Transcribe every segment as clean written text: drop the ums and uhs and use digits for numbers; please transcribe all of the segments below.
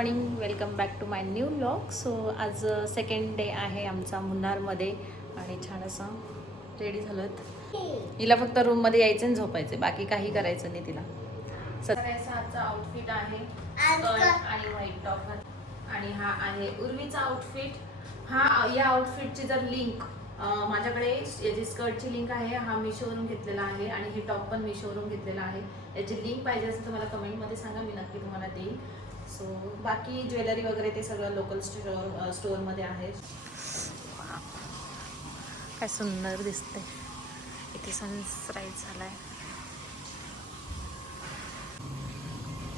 Morning, welcome back to my new vlog. So आज second day आहे आमचा मुन्नारमध्ये आणि छान असं रेडी झालो आहेत. हिला फक्त रूममध्ये यायचं आणि झोपायचं, बाकी काही करायचं नाही तिला. सगळ्याचा आजचा आउटफिट आहे स्कर्ट आणि व्हाईट टॉप आणि हा आहे उर्वीचा आउटफिट. या आउटफिटची जर लिंक माझ्याकडे याची स्कर्टची लिंक आहे, हा मीशोवरून घेतलेला आहे आणि हे टॉप पण मीशोवरून घेतलेला आहे. याची लिंक पाहिजे असेल तर मला कमेंटमध्ये सांगा, मी नक्की तुम्हाला देईन. सो बाकी ज्वेलरी वगैरे ते सगळं लोकल स्टोअरमध्ये आहे. काय सुंदर दिसते, इथे सनराईज झालाय,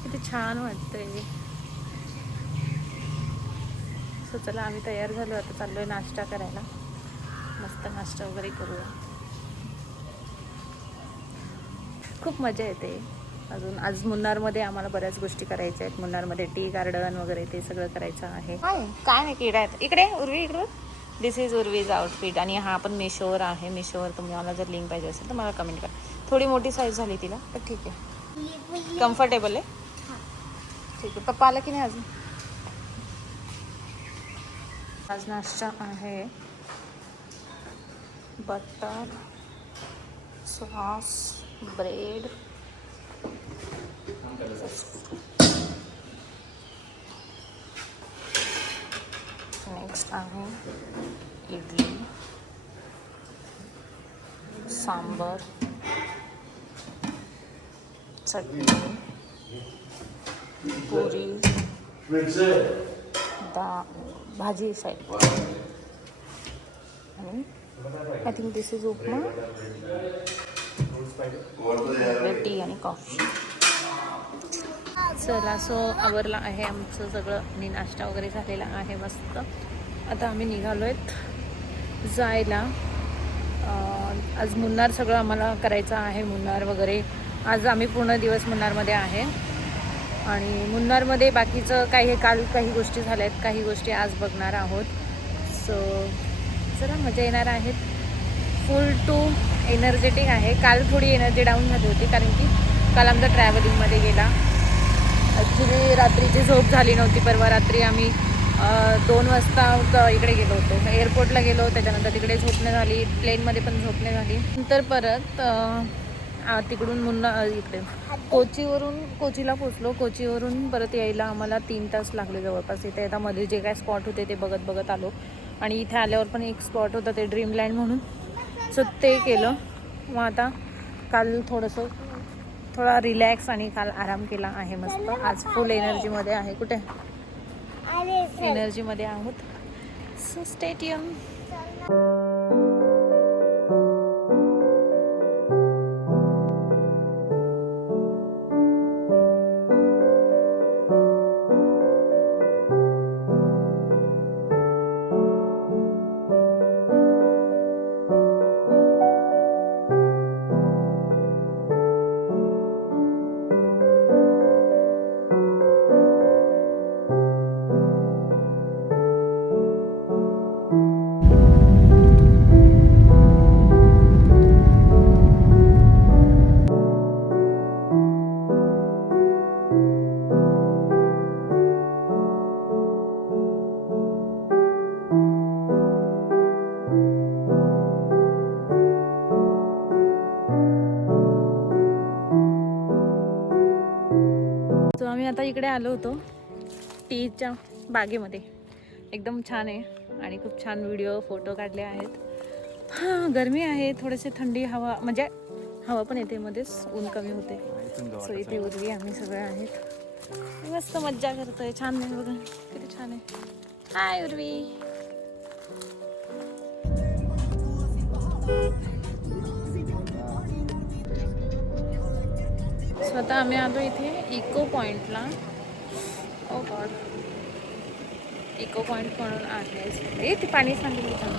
किती छान वाटतंय. सो चला आम्ही तयार झालो, आता चाललोय नाश्ता करायला. मस्त नाश्ता वगैरे करूया. खूप मजा येते. अजून आज मुन्नारमध्ये आम्हाला बऱ्याच गोष्टी करायच्या आहेत. मुन्नारमध्ये टी गार्डन वगैरे ते सगळं करायचं आहे. काय नाही किडा आहेत इकडे. उर्वी इकडे. दिस इज उर्वीज आउटफिट आणि हा पण मिशोवर आहे. मिशोवर तुम्हाला जर लिंक पाहिजे असेल तर मला कमेंट करा. थोडी मोठी साईज झाली तिला, पण ठीक आहे, कम्फर्टेबल आहे. ठीक आहे, पप्पा आला की नाही अजून. आज नाश्ता आहे बटर, सॉस, ब्रेड, नेक्स्ट आहे इडली, सांबर, चटणी, पुरी, भाजी साईड आणि I think this is upma, T आणि कॉफी. चला, सो आवरला आहे आमचं सगळं आणि नाश्ता वगैरे झालेला आहे मस्त. आता आम्ही निघालो आहेत जायला. आज मुन्नार सगळं आम्हाला करायचं आहे, मुन्नार वगैरे. आज आम्ही पूर्ण दिवस मुन्नारमध्ये आहे आणि मुन्नारमध्ये बाकीचं काही काल काही गोष्टी झाल्या आहेत, काही गोष्टी आज बघणार आहोत. सो जरा मजा येणार आहेत. फुल टू एनर्जेटिक आहे. काल थोडी एनर्जी डाऊन झाली होती कारण की काल आमचा ट्रॅव्हलिंगमध्ये गेला. ॲक्च्युली रात्रीची झोप झाली नव्हती. परवा रात्री आम्ही 2 वाजता इकडे गेलो होतो, एअरपोर्टला गेलो. त्याच्यानंतर तिकडे झोपणे झाली, प्लेनमध्ये पण झोपणे झाली. नंतर परत तिकडून इकडे कोचीला पोचलो. कोचीवरून परत यायला आम्हाला 3 तास लागले जवळपास. इथे आता मध्ये जे काय स्पॉट होते ते बघत आलो आणि इथे आल्यावर पण एक स्पॉट होता ते ड्रीमलँड म्हणून, सो ते केलं. मग आता काल थोडा रिलॅक्स आणि काल आराम केला आहे मस्त. आज फुल एनर्जीमध्ये आहे. कुठे एनर्जीमध्ये आहोत. So stay tune. सो आम्ही आता इकडे आलो होतो टीच्या बागेमध्ये. एकदम छान आहे आणि खूप छान व्हिडिओ फोटो काढले आहेत. गरमी आहे, थोडेसे थंडी हवा, म्हणजे हवा पण येते, मध्येच ऊन कमी होते. सो इथे उर्वी आम्ही सगळे आहेत, मस्त मज्जा करतोय. छान आहे बघा, किती छान आहे. हाय उर्वी. स्वतः आम्ही आलो इथे इको पॉइंटला. ओ गॉड, इको पॉइंट म्हणून आहे. ती पाणी सांगेल इकडे.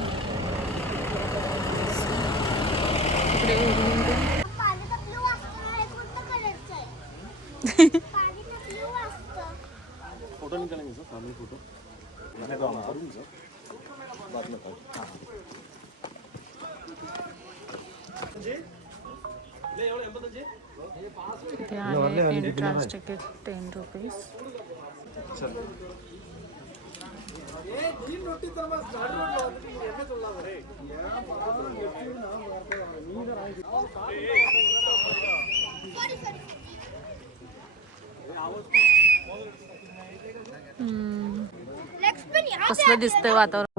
फोटो निकालेंगे सर, फैमिली फोटो. मैंने तो करूँगी सर, बाद में कर. इथे आहे एंट्रन्स तिकीट 10 रुपीज. कसलं दिसतंय वातावरण.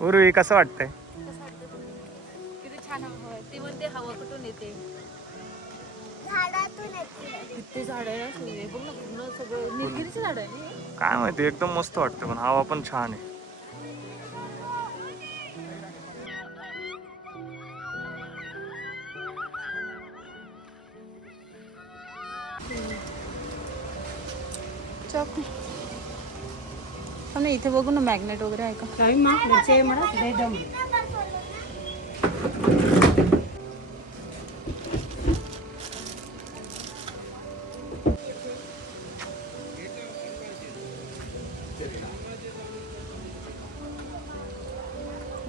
उर्वी कसं वाटतंय? किती छान हवा आहे. ती म्हणते हवा कुठून येते? किती झाड आहे ना सगळे. बघ ना पूर्ण सगळं निलगिरीचं झाड आहे ना हे. काय माहिती एकदम मस्त वाटतं पण हवा पण छान आहे. चाकू. पण इथे बघू ना मॅग्नेट वगैरे आहे का?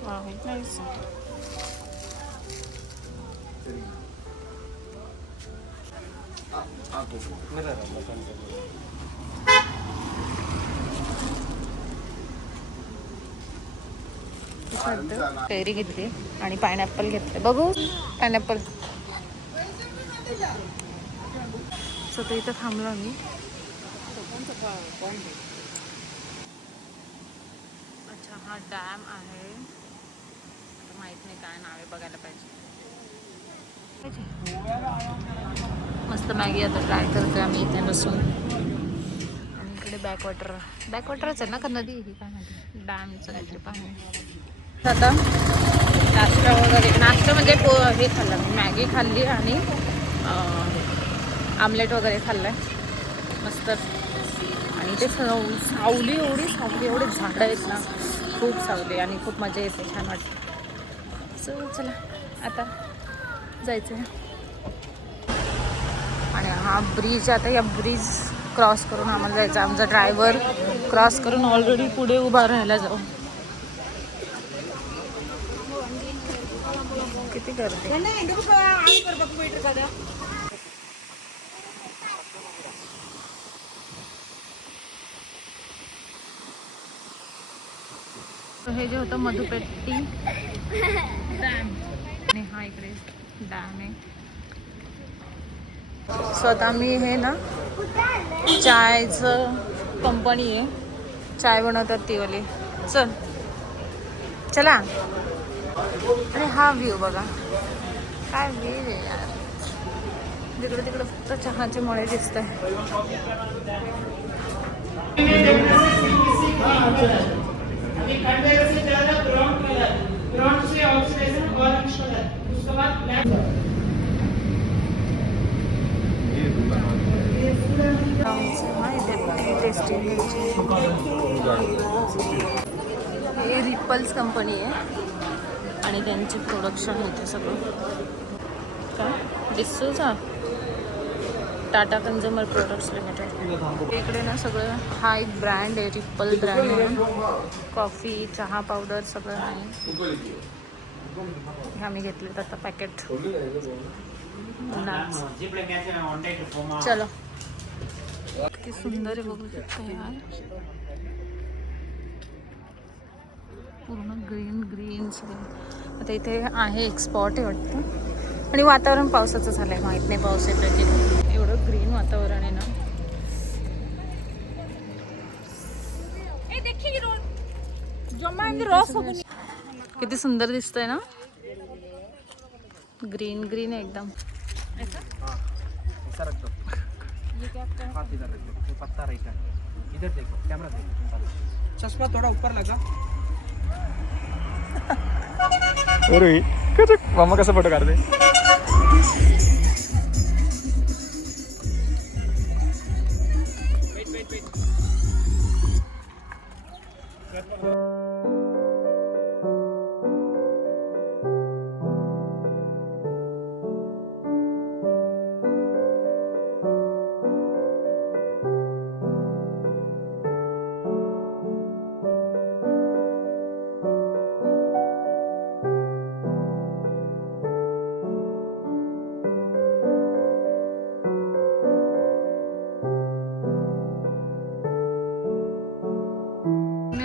Wow, nice. कैरी घेतली आणि पायनॅपल घेतले. बघू पायनॅपल. सो इथं थांबलो आम्ही. अच्छा हा डॅम आहे. माहित नाही काय नाव आहे, बघायला पाहिजे. मस्त मॅगी आता ट्राय करतोय आम्ही इथे बसून. आणि इकडे बॅकवॉटरच आहे ना का नदी ही काय नदी? डॅमचं काहीतरी पाणी. आता नाश्ता वगैरे, नाश्ता म्हणजे हे खाल्लं, मॅगी खाल्ली आणि आमलेट वगैरे खाल्लं मस्त. आणि ते सावली एवढे झाडं आहेत ना, खूप सावली आणि खूप मजा येते, छान वाटतं. सो चला आता जायचं आहे. आणि हा ब्रिज, आता या ब्रिज क्रॉस करून आम्हाला जायचं. आमचा ड्रायव्हर क्रॉस करून ऑलरेडी पुढे उभा राहायला जाऊ. किती गर्दी. हे जे होतं मधुपेटी डॅम आणि हा इकडे डॅम आहे. स्वतः मी हे ना चायचं कंपनी आहे, चाय बनवतात ती वाली. चला. आणि हा व्ह्यू बघा, काय व्ह्यू आहे यार. तिकडे तिकडे फक्त चहाचे मळे दिसत आहे. हे रिपल्स कंपनी आहे आणि त्यांचे प्रोडक्शन होते सगळं. काय डिस्सोजा टाटा कन्झ्युमर प्रोडक्ट्स लिमिटेड. इकडे ना सगळं, हा एक ब्रँड आहे रिपल ब्रँड म्हणून. कॉफी, चहा पावडर सगळं आहे. हे आम्ही घेतलेत आता पॅकेट. चलो. किती सुंदर आहे बघू शकता यार. पूर्ण ग्रीन ग्रीन सगळं. आता इथे आहे एक स्पॉट आहे वाटतं. आणि वातावरण पावसाचं झालंय, माहित नाही पाऊस येतोय की नाही. एवढं ग्रीन वातावरण आहे ना. किती सुंदर दिसतंय ना. ग्रीन ग्रीन आहे एकदम. चश्मा थोड़ा ऊपर लगा. उर्वी मामा कसं फोटो काढते?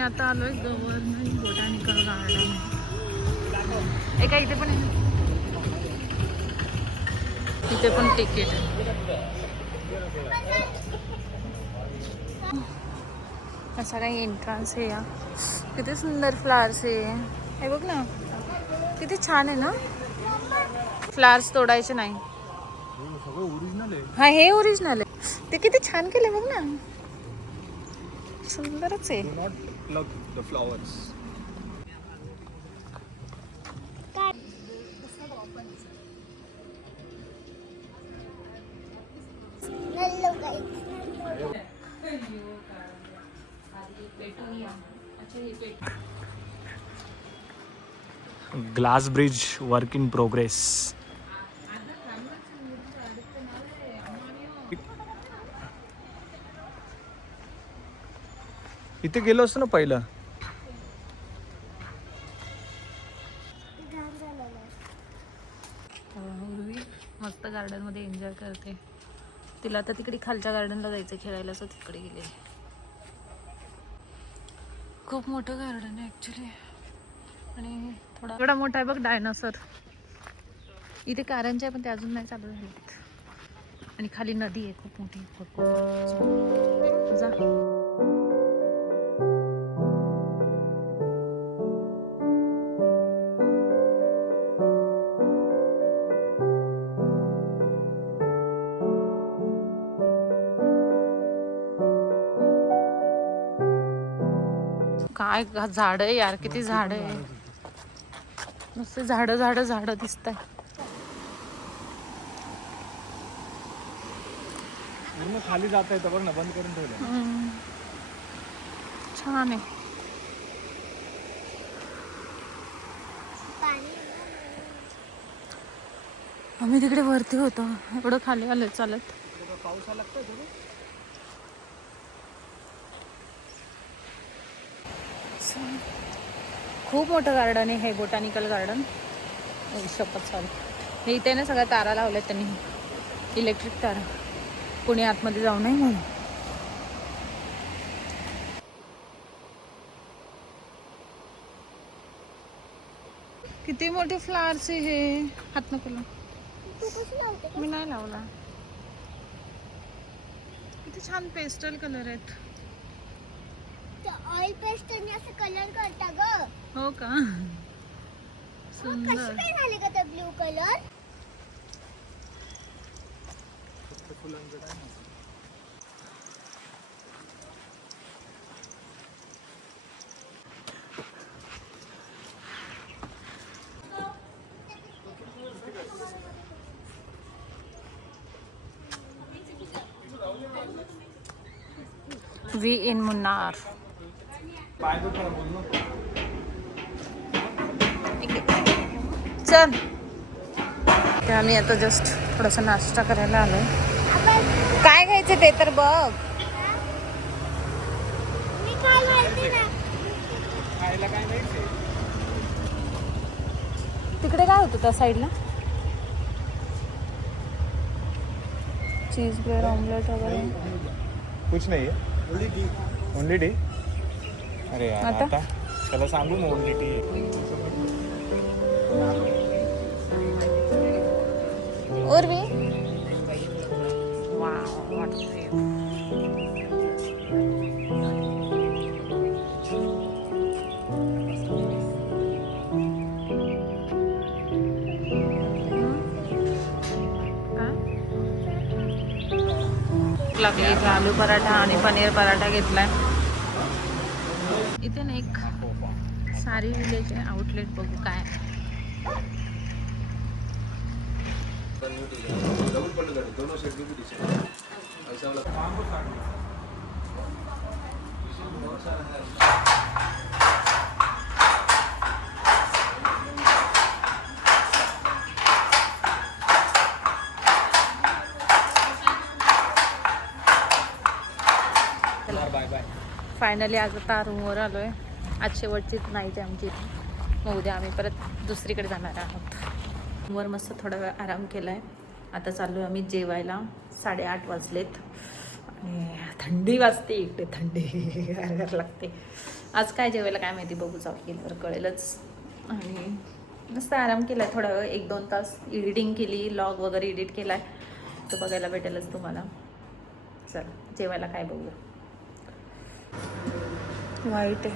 आता आलोय गव्हर्नमेंट बोटॅनिकल गार्डन. एका इथे पण आहे, इथे पण तिकीट आहे. असा काही एंट्रन्स आहे या. किती सुंदर फ्लावर्स आहे. हे बघ ना, किती छान आहे ना. फ्लावर्स तोडायचे नाही. हा, हे ओरिजिनल आहे. ते किती छान केले बघ ना, सुंदरच आहे. Glass bridge work in progress. इथे गेलो असतो ना पहिलं. उर्वी मस्त गार्डन मध्ये एन्जॉय करते. तिला तर तिकडे खालच्या गार्डनला जायचं खेळायला, असं तिकडे गेले. खूप मोठं गार्डन आहे ॲक्च्युली. आणि थोडा एवढा मोठा आहे बघ डायनासोर. इथे कारंज्या पण ते अजून नाही चालू झालेत. आणि खाली नदी आहे खूप मोठी. जा. काय झाड आहे यार, किती झाड आहे. नुसते झाड झाड झाड दिसत आहे. खाली जाता येतं बघ ना, बंद करून ठेवलं. छान आहे. आम्ही तिकडे वरती होतो, एवढं खाली आलोय चालत. पाऊस आला लागतोय थोडं. खूप मोठं गार्डन आहे हे बोटॅनिकल गार्डन. शपथ सॉरी. हे इथे ना सगळ्या तारा लावल्यात त्यांनी, इलेक्ट्रिक तारा, कोणी आतमध्ये जाऊ नये म्हणून. किती मोठे फ्लावर्स आहे हे. हात नको लावू. मी नाही लावला. किती छान पेस्टल कलर आहेत. ऑइल पेस्टने असं कलर करता ग. हो का, सुंदर. कशी काय झाली का ते blue colour. We in Munnar. चल, ते आम्ही आता जस्ट थोडासा नाश्ता करायला आलोय. काय घ्यायचं ते तर बघ. मी काय माहिती ना. तिकडे काय होतं त्या साईडला. चीज ब्रेड ऑमलेट वगैरे. कुछ नाही आहे, ओनली टी. अरे यार, आता? आता त्याला सांगू ना only T. Urvi, wow, what view. लागली इथे आलू पराठा आणि पनीर पराठा घेतलाय. इथे ना एक सारी विलेज आहे आउटलेट, बघू काय आहे. फायनली आज आता रूमवर आलो आहे. आज शेवटचीच नाईट आहे आमची इथे. मग उद्या आम्ही परत दुसरीकडे जाणार आहोत. रूमवर मस्त थोडा वेळ आराम केला आहे. आता चाललो आहे आम्ही जेवायला. 8:30 वाजलेत आणि थंडी वाजते इकडे, थंडी गार लागते. आज काय जेवायला काय माहिती, बघू जाऊ गेल्यावर कळेलच. आणि मस्त आराम केला आहे थोडा वेळ, 1-2 तास एडिटिंग केली, लॉग वगैरे एडिट केला आहे, तो बघायला भेटेलच तुम्हाला. चला जेवायला काय बघू. वाईट आहे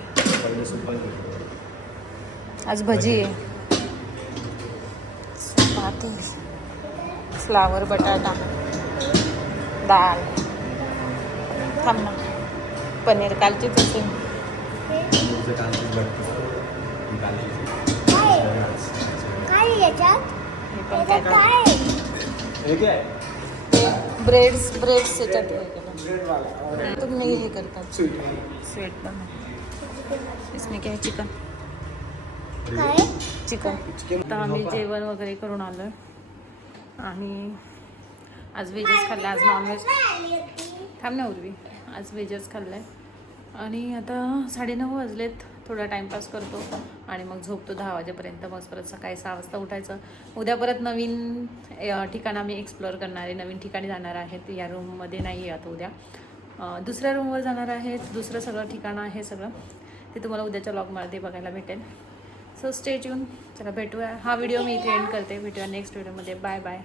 आज, भजी आहे, चपाती, फ्लावर बटाटा, डाळ, थांब ना, पनीर कालचीच असेल. काय आहे याच्यात? हे पण याच्यात काय काय आहे? हे काय आहे? ब्रेड्स याच्यात हे केलं. तुम्ही हे करतात स्वीट पण. इसमें क्या है? चिकन. काय? चिकन. आता आम्ही जेवण वगैरे करून आलो आणि आज व्हेजच खाल्लं, आज नॉनव्हेज थांब ना उर्वी, आज व्हेजच खाल्लं आहे. आणि आता 9:30 वाजलेत, थोडा टाईमपास करतो आणि मग झोपतो 10 वाजेपर्यंत. मग परत सकाळी 6 वाजता उठायचं. उद्या परत नवीन ठिकाण आम्ही एक्सप्लोअर करणार आहे, नवीन ठिकाणी जाणार आहेत. या रूममध्ये नाही आहे आता, उद्या दुसऱ्या रूमवर जाणार आहेत. दुसरं सगळं ठिकाणं आहे सगळं, ते तुम्हाला उद्याच्या व्लॉगमध्ये बघायला भेटेल. So stay tune. चला भेटूया. हा व्हिडिओ मी इथे एंड करते. भेटूया नेक्स्ट व्हिडिओमध्ये. Bye bye.